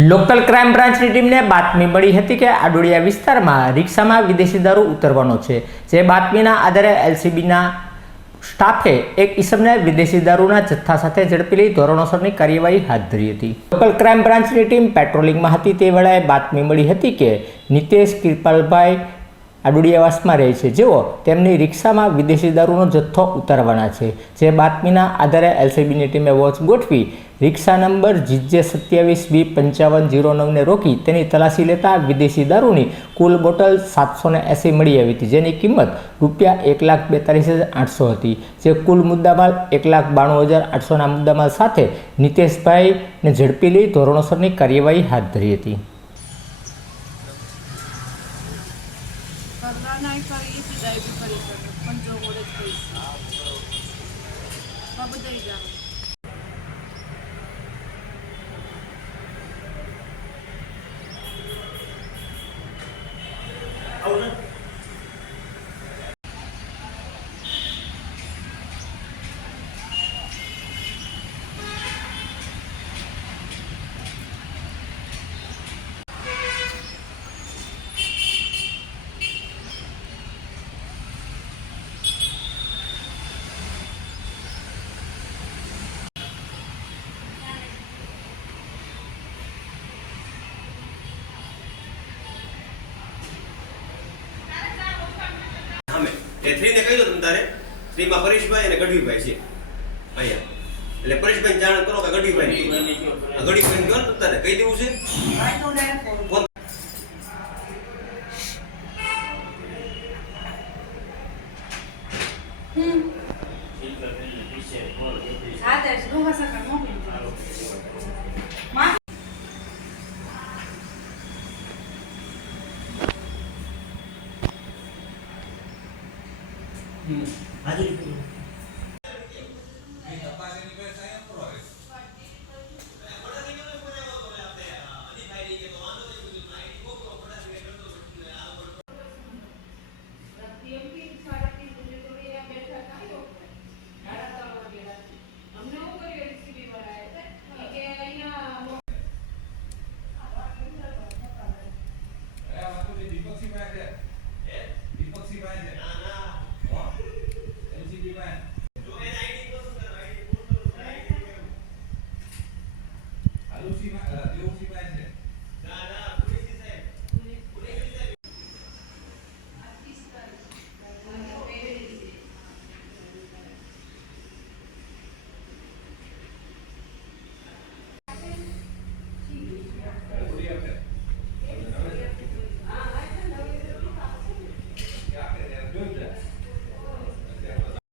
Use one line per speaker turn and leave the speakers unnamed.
Local crime બ્રાન્ચની ટીમને બાતમી મળી હતી કે આડોડિયા વિસ્તારમાં રિક્ષામાં વિદેશી દારૂ ઉતરવાનો છે. જે બાતમીના આધારે એલસીબીના સ્ટાફે એક ઈસમને વિદેશી દારૂના જથ્થા સાથે ઝડપી લઈ ધોરણોસરની કાર્યવાહી હાથ ધરી હતી. લોકલ ક્રાઇમ બ્રાન્ચની ટીમ પેટ્રોલિંગમાં હતી તે વેળાએ બાતમી મળી હતી કે નિતેશ કિરપાલભાઈ આડુડિયાવાસમાં રહે છે. જેઓ, તેમની રિક્ષામાં વિદેશી દારૂનો જથ્થો ઉતારવાના છે. જે બાતમીના આધારે એલસીબીની ટીમે વોચ ગોઠવી રિક્ષા નંબર જીજે સત્યાવીસ બી પંચાવન જીરો નવને રોકી તેની તલાશી લેતા વિદેશી દારૂની કુલ બોટલ સાતસો ને એંસી મળી આવી હતી, જેની કિંમત રૂપિયા એક લાખ બેતાલીસ હજાર આઠસો હતી. જે કુલ મુદ્દામાલ એક લાખ બાણું હજાર આઠસોના મુદ્દામાલ સાથે નિતેશભાઈને ઝડપી લઈ ધોરણોસરની કાર્યવાહી હાથ ધરી હતી.
કરલા નહીં કરી સિલાઈ બી કરી શકે પણ જો જ કહીશ જાણ
સામે એ થ્રીને કહી દો તમે તારે થ્રીમાં પરેશભાઈ અને ગઢવીભાઈ છે. અહીંયા. એટલે પરેશભાઈ જાણ કરો કે ગઢવીભાઈ ગઢવીભાઈ કહો ને તારે કહી દેવું છે.
હા તે શું ભાષા કર
હાજરી પૂરી.